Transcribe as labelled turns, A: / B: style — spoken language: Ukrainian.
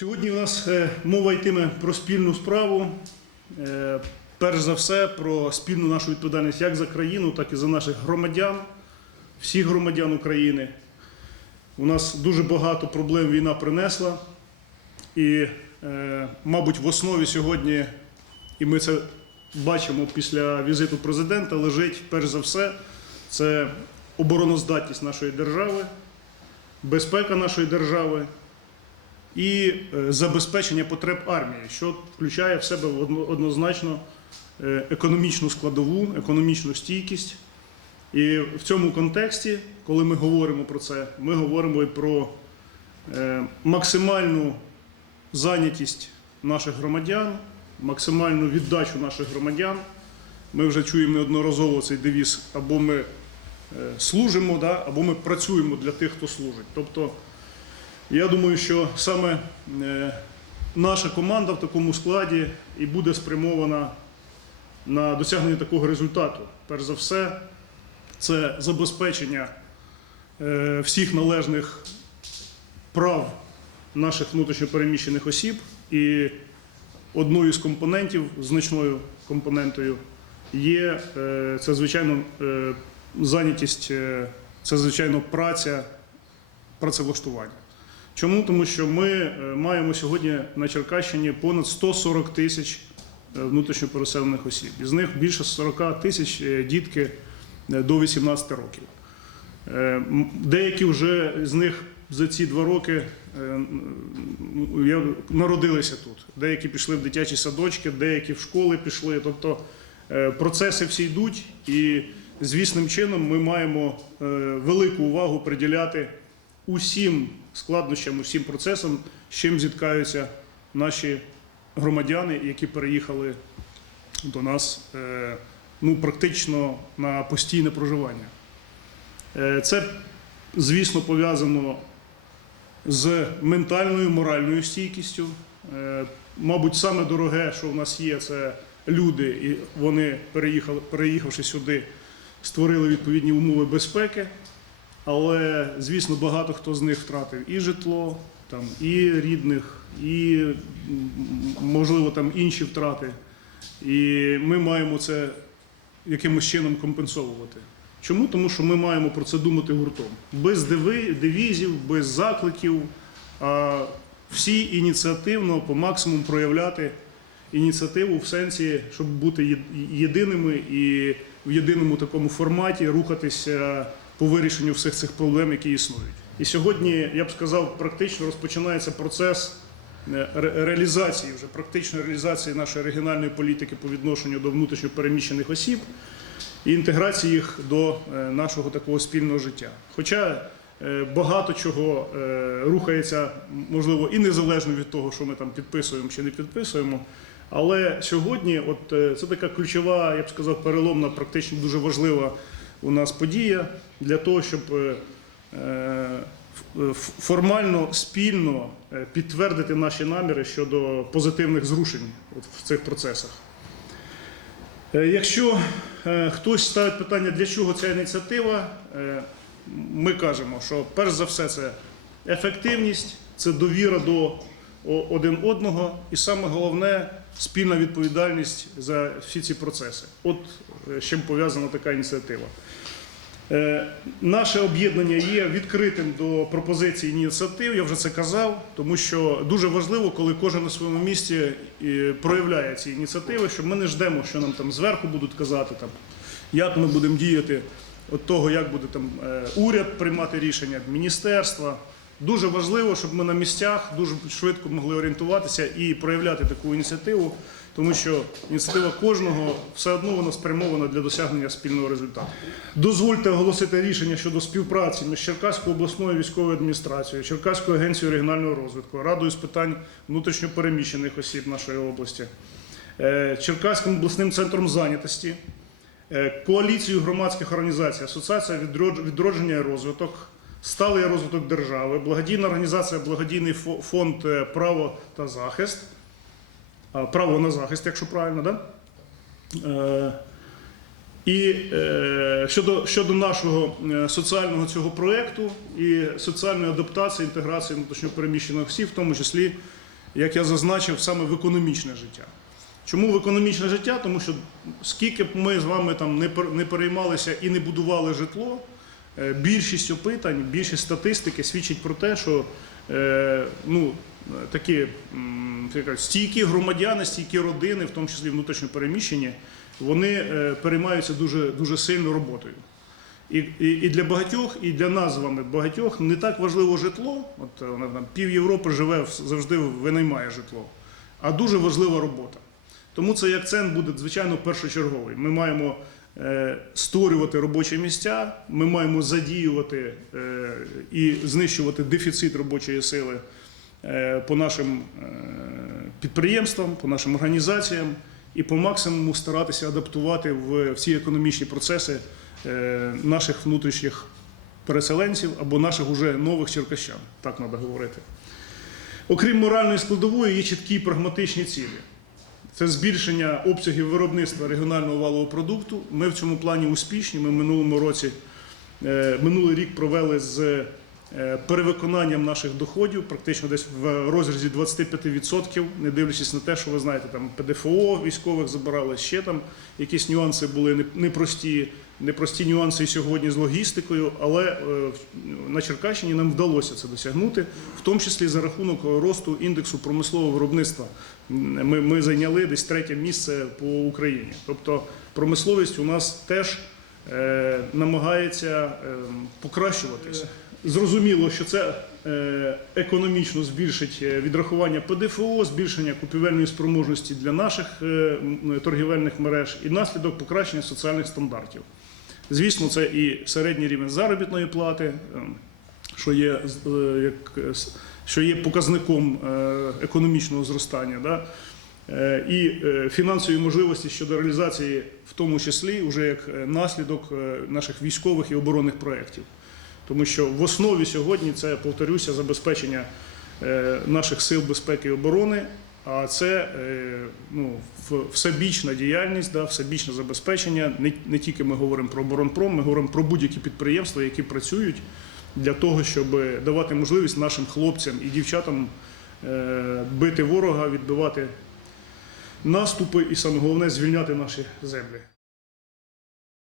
A: Сьогодні у нас е, мова йтиме про спільну справу. Е, Перш за все, про спільну нашу відповідальність як за країну, так і за наших громадян, всіх громадян України. У нас дуже багато проблем війна принесла. І, е, мабуть, в основі сьогодні, і ми це бачимо після візиту президента, лежить перш за все, це обороноздатність нашої держави, безпека нашої держави і е, забезпечення потреб армії, що включає в себе однозначно е, економічну складову, економічну стійкість. І в цьому контексті, коли ми говоримо про це, ми говоримо і про е, максимальну зайнятість наших громадян, максимальну віддачу наших громадян. Ми вже чуємо неодноразово цей девіз, або ми служимо, да, або ми працюємо для тих, хто служить. Тобто, я думаю, що саме е, наша команда в такому складі і буде спрямована на досягнення такого результату. Перш за все, це забезпечення е, всіх належних прав наших внутрішньопереміщених осіб. І одною з компонентів, значною компонентою, є е, це, звичайно, зайнятість, е, це, звичайно, праця, працевлаштування. Чому? Тому що ми е, маємо сьогодні на Черкащині понад 140 тисяч е, внутрішньопереселених осіб. Із них більше 40 тисяч е, дітки до 18 років. Деякі вже з них за ці два роки народилися тут. Деякі пішли в дитячі садочки, деякі в школи пішли. Тобто процеси всі йдуть, і звісним чином ми маємо велику увагу приділяти усім складнощам, усім процесам, з чим зіткаються наші громадяни, які переїхали до нас е, ну, практично на постійне проживання. Е, Це, звісно, пов'язано з ментальною, моральною стійкістю. Е, Мабуть, саме дороге, що в нас є, це люди, і вони, переїхали, переїхавши сюди, створили відповідні умови безпеки. Але, звісно, багато хто з них втратив і житло, там, і рідних, і, можливо, там інші втрати. І ми маємо це якимось чином компенсовувати. Чому? Тому що ми маємо про це думати гуртом. Без диви, девізів, без закликів, а всі ініціативно по максимуму проявляти ініціативу в сенсі, щоб бути єдиними і в єдиному такому форматі рухатися по вирішенню всіх цих проблем, які існують. І сьогодні, я б сказав, практично розпочинається процес е, реалізації, вже практичної реалізації нашої регіональної політики по відношенню до внутрішньопереміщених осіб і інтеграції їх до е, нашого такого спільного життя. Хоча е, багато чого рухається, можливо, і незалежно від того, що ми там підписуємо чи не підписуємо. Але сьогодні, от це така ключова, я б сказав, переломна, практично дуже важлива у нас подія для того, щоб е, е, ф- формально спільно е, підтвердити наші наміри щодо позитивних зрушень в цих процесах. Е, Якщо е, хтось ставить питання, для чого ця ініціатива, е, ми кажемо, що перш за все це ефективність, це довіра до один одного, і саме головне спільна відповідальність за всі ці процеси. От е, з чим пов'язана така ініціатива. Е, Наше об'єднання є відкритим до пропозицій ініціатив, я вже це казав, тому що дуже важливо, коли кожен на своєму місці проявляє ці ініціативи, щоб ми не ждемо, що нам там зверху будуть казати, там, як ми будемо діяти від того, як буде там е, уряд приймати рішення, міністерства. Дуже важливо, щоб ми на місцях дуже швидко могли орієнтуватися і проявляти таку ініціативу, тому що ініціатива кожного все одно вона спрямована для досягнення спільного результату. Дозвольте оголосити рішення щодо співпраці між Черкаською обласною військовою адміністрацією, Черкаською агенцією регіонального розвитку, Радою з питань внутрішньопереміщених осіб нашої області, е, Черкаським обласним центром зайнятості, е, коаліцією громадських організацій, Асоціація відродження і розвиток, сталий розвиток держави, благодійна організація, благодійний фо- фонд е, право та захист. Право на захист, якщо правильно, да? Е, І е, щодо, щодо нашого соціального цього проєкту і соціальної адаптації, інтеграції внутрішньопереміщених осіб, в тому числі як я зазначив, саме в економічне життя. Чому в економічне життя? Тому що скільки б ми з вами там не переймалися і не будували житло, більшість опитань, більшість статистики свідчить про те, що е, ну, е, такі стійкі громадяни, стійкі родини, в тому числі внутрішньо переміщені, вони е, переймаються дуже, дуже сильно роботою. І, і, і для багатьох, і для нас з вами багатьох не так важливо житло. От е, там, пів Європи живе завжди винаймає житло, а дуже важлива робота. Тому цей акцент буде звичайно першочерговий. Ми маємо е, створювати робочі місця, ми маємо задіювати е, і знищувати дефіцит робочої сили е, по нашим е, підприємствам, по нашим організаціям і по максимуму старатися адаптувати в всі економічні процеси е, наших внутрішніх переселенців або наших уже нових черкащан. Так треба говорити. Окрім моральної складової, є чіткі прагматичні цілі. Це збільшення обсягів виробництва регіонального валового продукту. Ми в цьому плані успішні. Ми минулому році, е, минулий рік провели з перевиконанням наших доходів, практично десь в розрізі 25%, не дивлячись на те, що ви знаєте, там ПДФО військових забирали, ще там якісь нюанси були не- непрості, непрості нюанси і сьогодні з логістикою, але е, на Черкащині нам вдалося це досягнути, в тому числі за рахунок росту індексу промислового виробництва. Ми, ми зайняли десь третє місце по Україні. Тобто промисловість у нас теж е, намагається е, покращуватися. Зрозуміло, що це е, економічно збільшить е, відрахування ПДФО, збільшення купівельної спроможності для наших е, торгівельних мереж і наслідок покращення соціальних стандартів. Звісно, це і середній рівень заробітної плати, е, що є, е, як, е, що є показником е, економічного зростання. Да? Е, І е, фінансові можливості щодо реалізації, в тому числі, вже як е, наслідок наших військових і оборонних проєктів. Тому що в основі сьогодні це, повторюся, забезпечення наших сил безпеки і оборони, а це ну, всебічна діяльність, да, всебічне забезпечення. Не, не тільки ми говоримо про оборонпром, ми говоримо про будь-які підприємства, які працюють для того, щоб давати можливість нашим хлопцям і дівчатам бити ворога, відбивати наступи і саме головне звільняти наші землі.